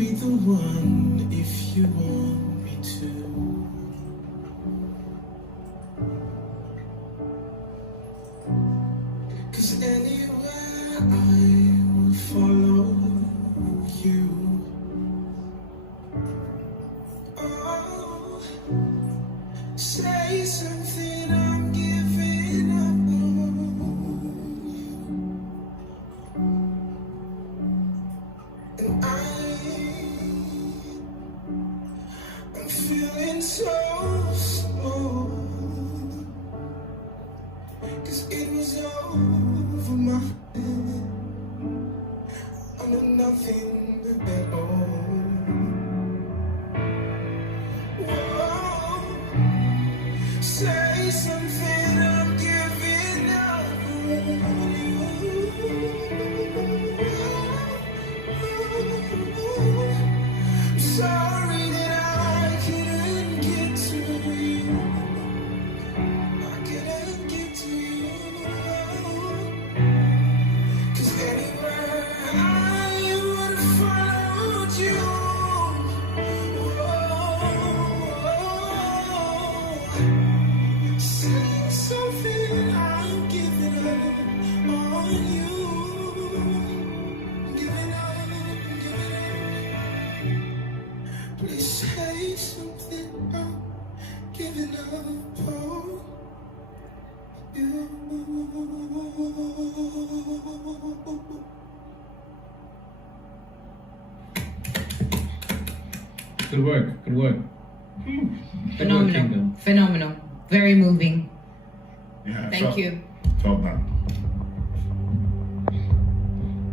be the one if you want me to. Cause anywhere I will follow you. Oh, say something, I'm giving up. And I'm feeling so small. Cause it was over my head. I know nothing at all. Whoa. Say something, I'm giving up on you. I'm sorry that I couldn't get to you. I couldn't get to you. Cause anywhere I would have followed you. Whoa. Say something, I'm giving up on you. Giving up, giving up. Please say something, I'm giving up on you. Good work. Good work. Phenomenal. Phenomenal. Very moving. Yeah, Thank you. Felt that.